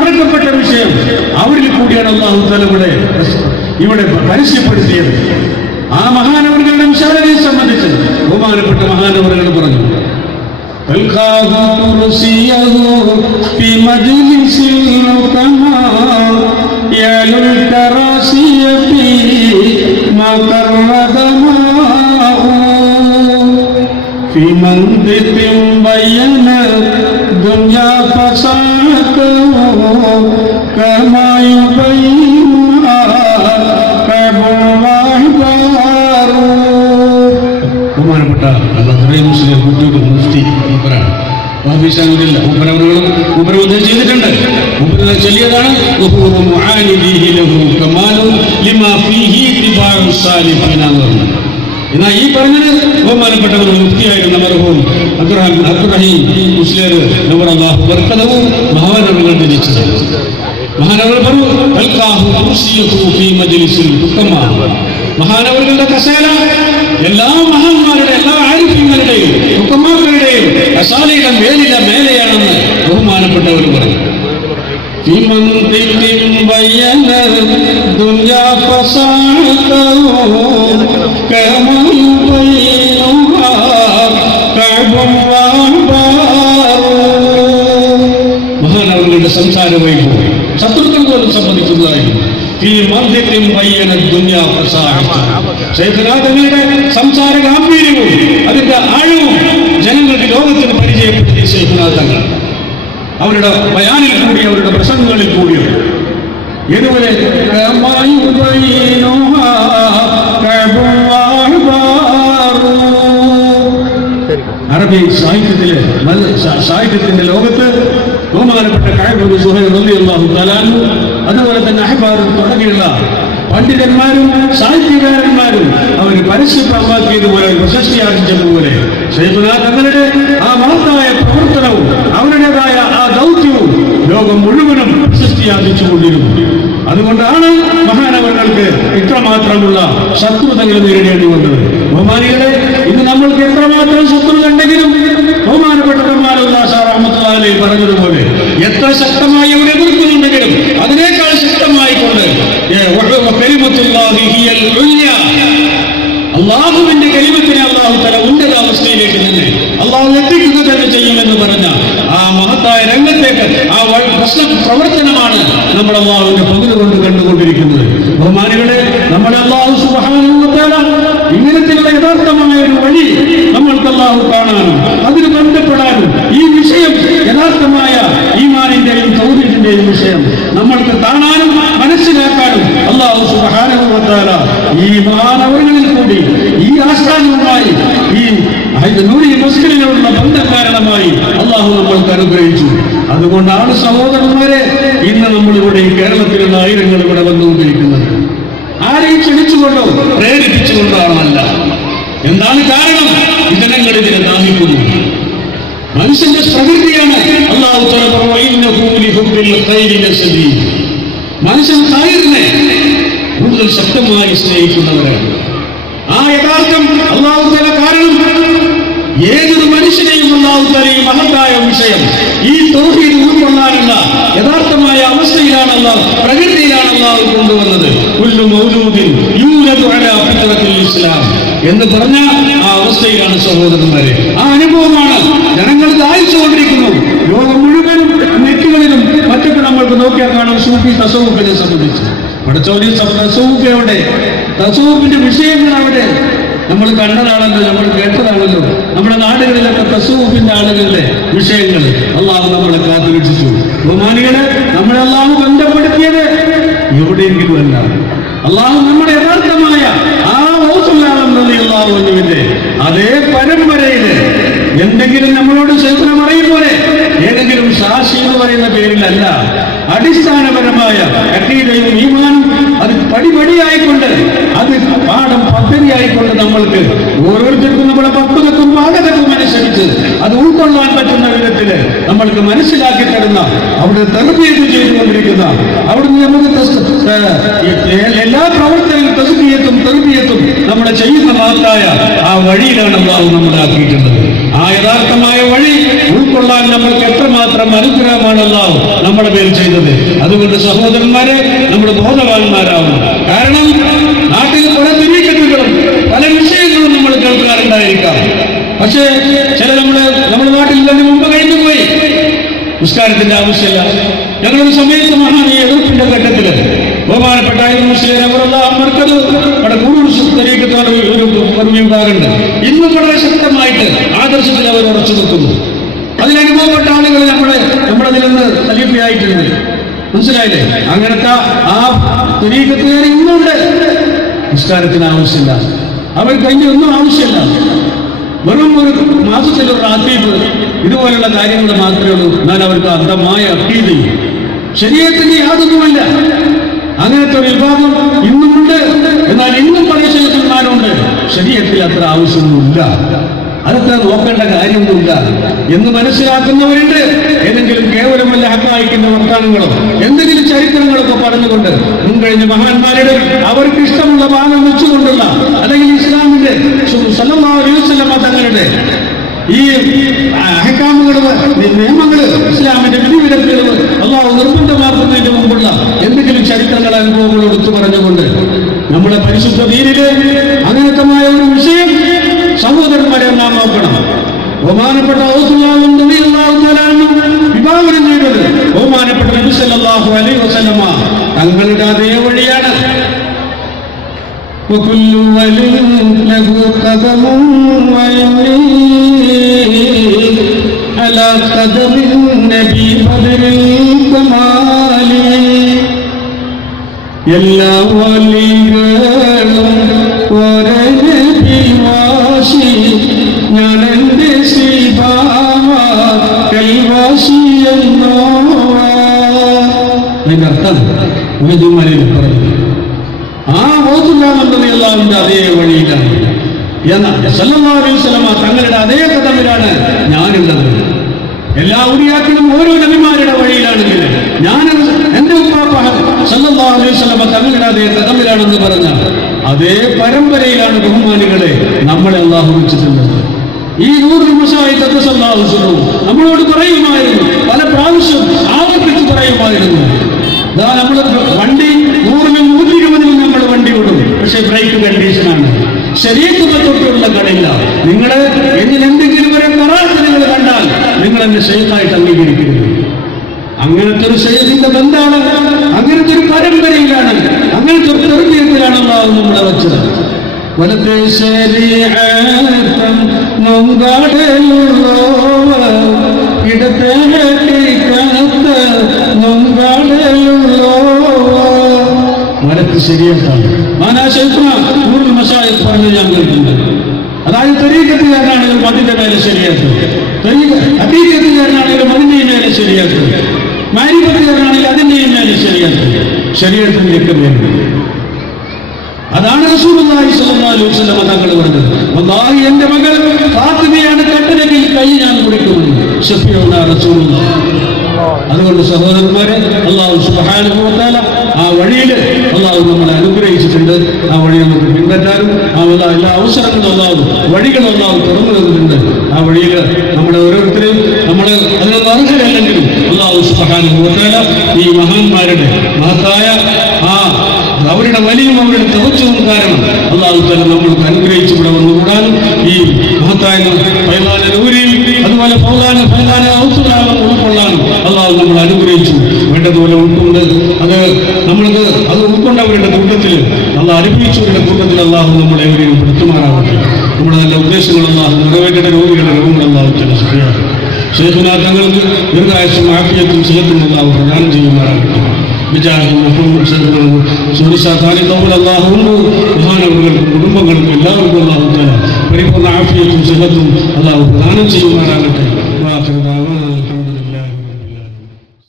മറക്കപ്പെട്ട വിഷയം അവരിൽ കൂടിയാണ് അല്ലാഹു തആല ഇവിടെ പരസ്യപ്പെടുത്തിയത്. ആ മഹാനവറുകളുടെ വിശാലതയെ സംബന്ധിച്ച് ബഹുമാനപ്പെട്ട മഹാനവറുകൾ പറഞ്ഞു, في منطق بين الدنيا فساته كما يبينها كعب واحبار. ബഹുമാനപ്പെട്ട മുസ്ലിം മുഫ്തി മൂപ്പരാണ്. ഉപരവധം ചെയ്തിട്ടുണ്ട്. ചൊല്ലിയതാണ് എന്നാൽ ഈ പറഞ്ഞത് ബഹുമാനപ്പെട്ടവർ മുഫ്തിയായിരുന്ന മർഹൂം അബ്ദുറഹീം മുസ്ലിം ബർക്കതവും മഹാനവറുകൾ രചിച്ചത്. മഹാനവറുകൾ പറഞ്ഞു, മഹാനവറുകളുടെ കസേല എല്ലാ മഹാന്മാരുടെ എല്ലാ ആരിഫ്യങ്ങളുടെയും ഹുക്കമാക്കളുടെയും കസാലയുടെ മേലെയാണെന്ന് ബഹുമാനപ്പെട്ടവർ പറഞ്ഞു. മഹാനവറുകളുടെ സംസാര വൈഭവം ശത്രുക്കൾ പോലും സംബന്ധിക്കുന്നതായിരുന്നു. സംസാര ഗാംഭീര്യവും അതിന്റെ ആഴവും ജനങ്ങൾക്ക് ലോകത്തിന് പരിചയപ്പെടുത്തിയ ശൈഖുനാഥങ്ങൾ അവരുടെ ബയാനിൽ കൂടി അവരുടെ പ്രസംഗങ്ങളിൽ കൂടിയും ഇതുവരെ അറബി സാഹിത്യത്തിന്റെ ലോകത്ത് ബഹുമാനപ്പെട്ട കഅബ് സുഹൈർ റളിയല്ലാഹു തആല അൻഹു, അതുപോലെ തന്നെ അഹ്ബാറും തുടങ്ങിയുള്ള പണ്ഡിതന്മാരും സാഹിത്യകാരന്മാരും അവർ പരസ്യപ്രമാക്കിയതുപോലെ പ്രശസ്തി ആർജിച്ചതുപോലെ ശൈഖുനാ തങ്ങളുടെ ആ മഹത്തായ പ്രവർത്തനവും അവരുടേതായ ആ ദൗത്യവും ലോകം മുഴുവനും പ്രശസ്തി ആർജിച്ചുകൊണ്ടിരുന്നു. അതുകൊണ്ടാണ് മഹാനവറുകൾക്ക് ഇത്രമാത്രമുള്ള ശത്രുതകൾ നേരിടേണ്ടി വന്നത്. ബഹുമാനികളെ, ഇന്ന് നമ്മൾക്ക് എത്രമാത്രം ശത്രുത ഉണ്ടെങ്കിലും ബഹുമാനപ്പെട്ട പറഞ്ഞതുപോലെ എത്ര ശക്തമായി അവർ എതിർക്കുന്നുണ്ടെങ്കിലും അതിനേക്കാൾ ശക്തമായിക്കൊണ്ട് അള്ളാഹുവിന്റെ കലിമത്തിനെ അള്ളാഹു തആല ഉന്നതാവസ്ഥയിലേക്ക് തന്നെ അള്ളാഹു എത്തിക്കുക തന്നെ ചെയ്യുമെന്ന് പറഞ്ഞ ആ മഹത്തായ രംഗത്തേക്ക് ആ പ്രവർത്തനമാണ് നമ്മൾ അള്ളാഹുവിന്റെ പകലുകൊണ്ട് കണ്ടുകൊണ്ടിരിക്കുന്നത്. ബഹുമാനികളെ, നമ്മുടെ അള്ളാഹു സുബ്ഹാനഹു വ തആല ഇങ്ങനത്തെയുള്ള യഥാർത്ഥമായ ഒരു വഴി നമ്മൾക്ക് അള്ളാഹു കാണാനും അതിന് ബന്ധപ്പെടാനും ഈ വിഷയം യഥാർത്ഥമായ ഈമാനിന്റെയും തൗഹീദിന്റെയും വിഷയം നമ്മൾക്ക് കാണാനും മനസ്സിലാക്കാനും അള്ളാഹു സുബ്ഹാനഹു വ തആല ഈ മഹാനവറുകളിൽ കൂടി ഈ ആസ്ഥാനവുമായി ഈ നൂറി മുസ്ലിമിനോടുള്ള ബന്ധം കാരണമായി അള്ളാഹു നമ്മൾക്ക് അനുഗ്രഹിച്ചു. അതുകൊണ്ടാണ് സഹോദരന്മാരെ ഇന്ന് നമ്മളിവിടെ ഈ കേരളത്തിലുള്ള ആയിരങ്ങൾ ഇവിടെ വന്നുകൊണ്ടിരിക്കുന്നത്. ആരെയും ക്ഷണിച്ചുകൊണ്ടോ പ്രേരിപ്പിച്ചുകൊണ്ടാണോ അല്ല. എന്താണ് കാരണം? ജനങ്ങൾ ഇതിനെ ദാഹിക്കുന്നു. മനുഷ്യന്റെ പ്രകൃതിയാണ്. അല്ലാഹു തആല മനുഷ്യൻ ഖൈറിനെ കൂടുതൽ ശക്തമായി സ്നേഹിക്കുന്നവരാണ്. ആ യഥാർത്ഥം അല്ലാഹു തആല കാരണം ഏതൊരു മനുഷ്യനെയും അല്ലാഹു തആല ഈ മഹത്തായ വിഷയം ഈ തൗഹീദ് ഉൾക്കൊള്ളാനുള്ള യഥാർത്ഥമായ അവസ്ഥയിലാണ് അല്ലാഹു പ്രകൃതിയിലാണ് അല്ലാഹു കൊണ്ടുവന്നത്. കുല്ലു മൗലൂദിൻ യൂലദു അലാ ഫിത്രത്തിൽ ഇസ്ലാം എന്ന് പറഞ്ഞ ആ അവസ്ഥയിലാണ് സഹോദരന്മാരെ. ആ അനുഭവമാണ് ജനങ്ങൾ ദാഹിച്ചുകൊണ്ടിരിക്കുന്നു. ലോകം മുഴുവനും നെറ്റുകളിലും മറ്റൊക്കെ നമ്മൾക്ക് നോക്കിയാൽ കാണാം സൂഫി തസവുഫിനെ സംബന്ധിച്ച്. പടച്ചോലി തസവുഫ് എവിടെ? തസവുഫിന്റെ വിഷയങ്ങൾ അവിടെ നമ്മൾ കണ്ടതാണല്ലോ, നമ്മൾ കേട്ടതാണല്ലോ. നമ്മുടെ നാടുകളിലൊക്കെ തസവുഫിന്റെ ആളുകളുടെ വിഷയങ്ങൾ അള്ളാഹു നമ്മളെ കാത്തുരക്ഷിച്ചു. ബഹുമാനികളെ, നമ്മളെ അള്ളാഹു ബന്ധപ്പെടുത്തിയത് എവിടെയെങ്കിലും അല്ല. അള്ളാഹു നമ്മുടെ യഥാർത്ഥമായ ആ അതേ പരമ്പരയില് എന്തെങ്കിലും നമ്മളോട് ശൈഖുന പറയും പോലെ ഏതെങ്കിലും സാക്ഷി എന്ന് പറയുന്ന പേരിലല്ല, അടിസ്ഥാനപരമായ അഖീദയും ഈമാനും അത് പടിപടിയായിക്കൊണ്ട് അത് പാഠം പദ്ധതിയായിക്കൊണ്ട് നമ്മൾക്ക് ഓരോരുത്തർക്കും നമ്മുടെ പക്വതക്കും പാകതക്കും അനുസരിച്ച് അത് ഉൾക്കൊള്ളാൻ പറ്റുന്ന വിധത്തില് നമ്മൾക്ക് മനസ്സിലാക്കി തരുന്ന, അവിടെ തർബിയത്ത് ചെയ്തുകൊണ്ടിരിക്കുന്ന, അവിടുന്ന് നമുക്ക് എല്ലാ പ്രവർത്തനവും തസ്ബിയത്തും തർബിയത്തും നമ്മളെ ചെയ്യുന്ന മഹത്തായ ആ വഴിയിലാണ് അല്ലാഹു നമ്മളെ ആക്കിയിട്ടുള്ളത്. ആ യഥാർത്ഥമായ വഴി ഉൾക്കൊള്ളാൻ നമ്മൾക്ക് എത്രമാത്രം അനുഗ്രഹമാണ് അല്ലാഹു നമ്മുടെ പേര് ചെയ്തത്. അതുകൊണ്ട് സഹോദരന്മാരെ, നമ്മൾ ബോധവാന്മാരാവണം. കാരണം നാട്ടിൽ പല തിരീക്കത്തുകളും പല വിഷയങ്ങളും നമ്മൾ കേൾക്കാറുണ്ടായിരിക്കാം. പക്ഷേ ചില നമ്മുടെ നാട്ടിൽ തന്നെ മുമ്പ് കഴിഞ്ഞു പോയി. നിസ്കാരത്തിന്റെ ആവശ്യമില്ല. ഞങ്ങളൊരു സമയത്ത് മഹാനീയ എതിർപ്പിന്റെ ഘട്ടത്തില് ബഹുമാനപ്പെട്ട മുസ്ലിം അവർക്കത് അവിടെ കൂടുതൽ തെരീക്കത്തോടെ ഒരു വിഭാഗമുണ്ട്. ഇന്നും വളരെ ശക്തമായിട്ട് ആദർശത്തിൽ അവർ ഉറച്ചു നിൽക്കുന്നു. അതിലനുഭവപ്പെട്ട ആളുകൾ നമ്മളതിൽ നിന്ന് ഖലീഫയായിട്ടുണ്ട്. മനസ്സിലായില്ലേ? അങ്ങനത്തെ ആ തെരീക്കത്തുകാർ ഇന്നുണ്ട്. നിസ്കാരത്തിന് ആവശ്യമില്ല, അവർക്ക് അതിന്റെ ഒന്നും ആവശ്യമില്ല. വെറും ഒരു മാസത്തിലൊരു റാത്തീബ് ഇതുപോലുള്ള കാര്യങ്ങൾ മാത്രമേ ഉള്ളൂ. എന്നാൽ അവർക്ക് അന്ധമായ അഖീദയും ശരീഅത്തിന്റെ യാതൊന്നുമില്ല. അങ്ങനത്തെ ഒരു വിഭാഗം ഇന്നുമുണ്ട്. എന്നാൽ ഇന്നും പല ശേഖന്മാരുണ്ട്. ശരീഅത്തിൽ അത്ര ആവശ്യമൊന്നുമില്ല, അതൊക്കെ നോക്കേണ്ട കാര്യമൊന്നുമില്ല എന്ന് മനസ്സിലാക്കുന്നവരുണ്ട്. ഏതെങ്കിലും കേവലമല്ല ഹഖായിക്കിന്റെ വർത്താനങ്ങളോ എന്തെങ്കിലും ചരിത്രങ്ങളൊക്കെ പറഞ്ഞുകൊണ്ട് മുൻകഴിഞ്ഞ മഹാന്മാരുടെ അവർക്ക് ഇഷ്ടമുള്ള ഭാഗം വെച്ചുകൊണ്ടുള്ള, അല്ലെങ്കിൽ ഇസ്ലാമിന്റെ സല്ലല്ലാഹു അലൈഹി വസല്ലം തങ്ങളുടെ ഈ അഹ്കാമുകൾ, നിയമങ്ങൾ, ഇസ്ലാമിന്റെ വിധിവിലക്കുകൾ അല്ലാഹു നിർബന്ധമാക്കുന്നതിന് മുമ്പുള്ള എന്തെങ്കിലും ചരിത്രങ്ങൾ, അനുഭവങ്ങൾ എടുത്തു പറഞ്ഞുകൊണ്ട് നമ്മുടെ പരിശുദ്ധ ദീനിലെ അങ്ങനത്തമായ ഒരു വിഷയം സഹോദരന്മാരെ നാം നോക്കണം. ബഹുമാനപ്പെട്ട വിഭാവനം ചെയ്തത് ബഹുമാനപ്പെട്ട നബി സല്ലല്ലാഹു അലൈഹി വസല്ലമ തങ്ങളുടെ അതേ വഴിയാണ്. എല്ലാ വലികളും ഞാൻ എന്റെ ശ്രീഭാവ കൈവാശി എന്നോ. അതിന്റെ അർത്ഥം പറഞ്ഞു ആ ഓതുല്ലാമെന്നത് എല്ലാവരുടെ അതേ വഴിയിലാണ്. സല്ലല്ലാഹു അലൈഹി വസല്ലമ തങ്ങളുടെ അതേ കഥമിലാണ് ഞാനുള്ളത്. എല്ലാ ഉരിയാക്കളും ഓരോ നബിമാരുടെ വഴിയിലാണെങ്കിൽ ഞാൻ എന്റെ ഉപ്പാപ്പ സല്ലല്ലാഹു അലൈഹി വസല്ലമ തങ്ങളുടെ അതേ കഥമിലാണെന്ന് പറഞ്ഞ അതേ പരമ്പരയിലാണ് ബഹുമാനികളെ നമ്മളെ അല്ലാഹു വെച്ചിട്ടുള്ളത്. ഈ 100 നിമിഷമായി നമ്മളോട് പറയുമായിരുന്നു, പല പ്രാവശ്യം ആവർത്തിച്ച് പറയുമായിരുന്നു. നമ്മൾ വണ്ടി 100-ലും 120-ലും നമ്മൾ വണ്ടി വിടും, പക്ഷെ ബ്രേക്ക് കണ്ടീഷനാണ്. ശരീരത്തിന് തൊട്ടുള്ള കളില്ല. നിങ്ങൾ എന്നിൽ എന്തെങ്കിലും ഒരു കറാത്ത് നിങ്ങൾ കണ്ടാൽ നിങ്ങൾ എന്നെ ശൈഖായിട്ട് അംഗീകരിക്കരുത്. അങ്ങനത്തെ ഒരു ശൈഖിന്റെ ബന്ധാണ്, അങ്ങനത്തെ ഒരു പരമ്പരയിലാണ്, അങ്ങനത്തെ ഒരു തെർബീയത്തിലാണ് അല്ലാഹു നമ്മളെ വെച്ചത്. വലത്തെ ശരീഅത്തം നൊങ്കാടലുള്ളോ ഇടത്തെ കനത്ത നൊങ്കാടലുള്ളോ. വലത്ത് ശരീഅത്താണ് കൂടുതൽ മശായിഖ് പറഞ്ഞ് ഞാൻ കേൾക്കുന്നത്. അതായത് തരീഖത്തുകാരനാണെങ്കിലും അതിന്റെ മേലെ ശരീഅത്ത്, ഹഖീഖത്തുകാരനാണെങ്കിലും അതിന്റെ മേലെ ശരീഅത്ത്, മാരിഫത്തുകാരനാണെങ്കിൽ അതിന്റെയും മേലെ ശരീഅത്ത്, ശരീഅത്തിന്റെ മേലെ. അതാണ് റസൂലുള്ളാഹി സ്വല്ലല്ലാഹു അലൈഹി വസല്ലം തങ്ങൾ പറഞ്ഞത്. വല്ലാഹി എന്റെ മകൾ ഫാത്തിമയാണ് കട്ടലെങ്കിൽ കൈ ഞാൻ കൊടുക്കുന്നു. ഷഫീഉനാ റസൂലുള്ളാഹ്. അതുകൊണ്ട് സഹോദരന്മാരെ, അല്ലാഹു സുബ്ഹാനഹു വ തആല ആ വഴിയിൽ അല്ലാഹു നമ്മളെ അനുഗ്രഹിച്ചിട്ടുണ്ട്. ആ വഴി നമുക്ക് പിൻപറ്റാനും എല്ലാ അവസരങ്ങളും അല്ലാഹു വഴികളും അല്ലാഹു തുറന്നു തന്നിട്ടുണ്ട്. ആ വഴിയിൽ നമ്മളെ ഓരോരുത്തരെയും നമ്മൾ അതിനൊന്നും അർഹരല്ലെങ്കിലും അല്ലാഹു സുബ്ഹാനഹു വ തആല ഈ മഹാന്മാരുടെ മഹത്തായ അവരുടെ വലിയും അവരുടെ തവജ്ജുഹും കാരണം അല്ലാഹു തആല നമ്മൾക്ക് അനുഗ്രഹിച്ചു ഇവിടെ വന്നുകൂടാനും ഈ മഹത്തായ ഫൈലാനൂരിയും അതുപോലെ ഫൈലാനും ഉൾക്കൊള്ളാനും അല്ലാഹു നമ്മൾ അനുഗ്രഹിച്ചു. വേണ്ടതുപോലെ ഉൾക്കൊണ്ട് നമ്മൾക്ക് അത് ഉൾക്കൊണ്ടവരുടെ കൂട്ടത്തിൽ അല്ലാഹു അനുഭവിച്ചവരുടെ കൂട്ടത്തിൽ അല്ലാഹു നമ്മളെ എവരെയും പെടുത്തുമാറാവട്ടെ. നമ്മുടെ നല്ല ഉദ്ദേശങ്ങൾ അല്ലാഹു നിറവേറ്റേണ്ട രോഗികളുടെ രോഗങ്ങൾ അല്ലാഹു തആല ശിഫയാക്കട്ടെ. ശൈഖുനാ തങ്ങൾക്ക് ദീർഘായുസ്സും ആഫിയത്തും സഹത്തും അല്ലാഹു പ്രദാനം ചെയ്യുമാറാകട്ടെ. കുടുംബങ്ങൾക്കും എല്ലാവർക്കും അല്ലാഹു തആല പരിപൂർണ്ണ ആഫിയത്തും സഹത്തും അല്ലാഹു പ്രദാനം ചെയ്യുമാറാകട്ടെ.